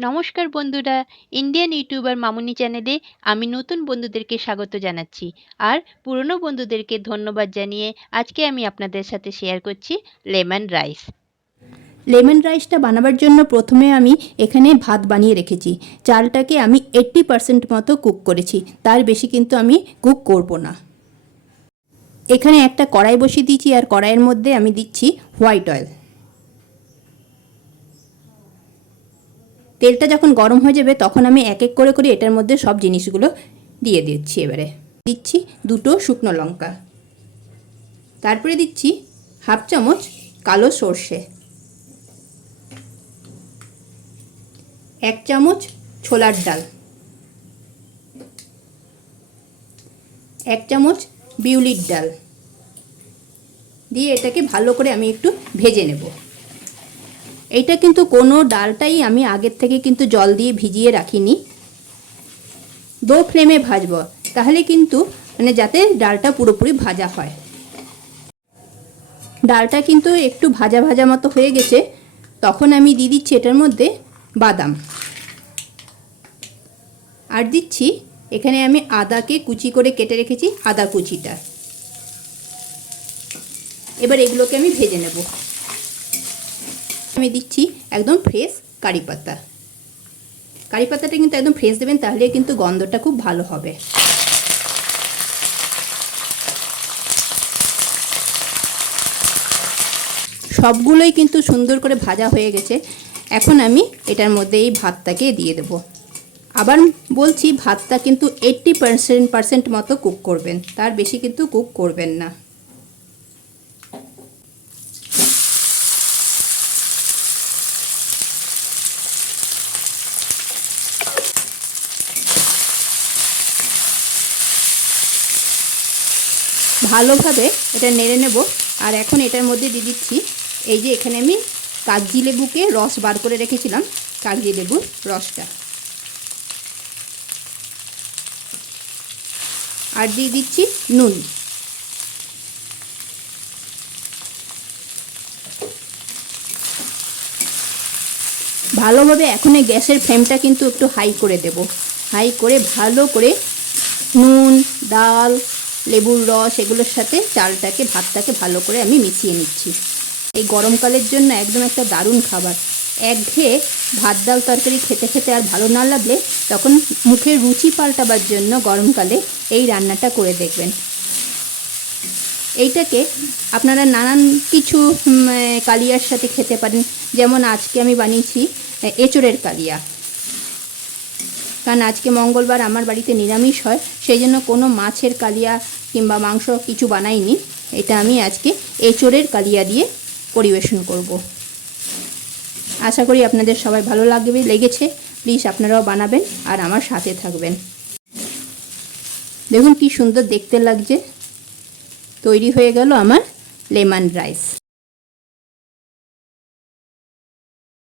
নমস্কার বন্ধুরা Indian YouTuber মামুনি চ্যানেলে আমি নতুন বন্ধুদেরকে স্বাগত জানাচ্ছি। আর পুরনো বন্ধুদেরকে ধন্যবাদ জানিয়ে আজকে আমি আপনাদের সাথে শেয়ার করছি লেমন রাইস। লেমন রাইসটা বানাবার জন্য প্রথমে আমি এখানে ভাত বানিয়ে রেখেছি। চালটাকে আমি এইট্টি পারসেন্ট মতো কুক করেছি। তার বেশি কিন্তু আমি কুক করব না। এখানে একটা কড়াই বসিয়ে দিয়েছি আর কড়াইয়ের মধ্যে আমি দিচ্ছি হোয়াইট অয়েল তেলটা যখন গরম হয়ে যাবে, তখন আমি এক এক করে করে এটার মধ্যে সব জিনিসগুলো দিয়ে দিচ্ছি এবারে। দিচ্ছি দুটো শুকনো লঙ্কা। তারপরে দিচ্ছি হাফ চামচ কালো সর্ষে। এক চামচ ছোলার ডাল। এক চামচ বিউলির ডাল। দিয়ে এটাকে ভালো করে আমি একটু ভেজে নেব। এইটা কিন্তু কোনো ডালটাই আমি আগের থেকে কিন্তু জল দিয়ে ভিজিয়ে রাখিনি। দো ফ্লেমে ভাজবো। তাহলে কিন্তু মানে যাতে ডালটা পুরোপুরি ভাজা হয়। ডালটা কিন্তু একটু ভাজা ভাজা মতো হয়ে গেছে। তখন আমি দিয়ে দিচ্ছি এটার মধ্যে বাদাম। আর দিচ্ছি এখানে আমি আদাকে কুচি করে কেটে রেখেছি, আদা কুচিটা। এবার এগুলোকে আমি ভেজে নেব। আমি দিচ্ছি একদম ফ্রেশ কারি পাতা। কারি পাতাটা কিন্তু একদম ফ্রেশ দেবেন, তাহলে কিন্তু গন্ধটা খুব ভালো হবে। সবগুলোই কিন্তু সুন্দর করে ভাজা হয়ে গেছে। এখন আমি এটার মধ্যে এই ভাতটাকে দিয়ে দেবো। আবার বলছি, ভাতটা কিন্তু এইট্টি পারসেন্ট পারসেন্ট মতো কুক করবেন। তার বেশি কিন্তু কুক করবেন না। ভালোভাবে এটা নেড়ে নেব। আর এখন এটার মধ্যে দিয়ে দিচ্ছি, এই যে এখানে আমি কাগজি লেবুকে রস বার করে রেখেছিলাম, কাগজি লেবুর রসটা। আর দিয়ে দিচ্ছি নুন। ভালোভাবে এখন এই গ্যাসের ফ্লেমটা কিন্তু একটু হাই করে দেব। হাই করে ভালো করে নুন, ডাল লেবুর রস এগুলোর সাথে চালটাকে, ভাতটাকে ভালো করে আমি মিশিয়ে নিচ্ছি। এই গরমকালের জন্য একদম একটা দারুণ খাবার। একঘেয়ে ভাত ডাল তরকারি খেতে খেতে আর ভালো না লাগলে তখন মুখের রুচি পাল্টাবার জন্য গরমকালে এই রান্নাটা করে দেখবেন। এইটাকে আপনারা নানান কিছু কালিয়ার সাথে খেতে পারেন। যেমন আজকে আমি বানিয়েছি এঁচড়ের কালিয়া। কারণ আজকে মঙ্গলবার আমার বাড়িতে নিরামিষ হয়, সেই জন্য কোনো মাছের কালিয়া কিংবা মাংস কিছু বানাইনি। এটা আমি আজকে এঁচড়ের কালিয়া দিয়ে পরিবেশন করব। আশা করি আপনাদের সবাই ভালো লাগবে, লেগেছে। প্লিজ আপনারাও বানাবেন আর আমার সাথে থাকবেন। দেখুন কি সুন্দর দেখতে লাগছে। তৈরি হয়ে গেল আমার লেমন রাইস।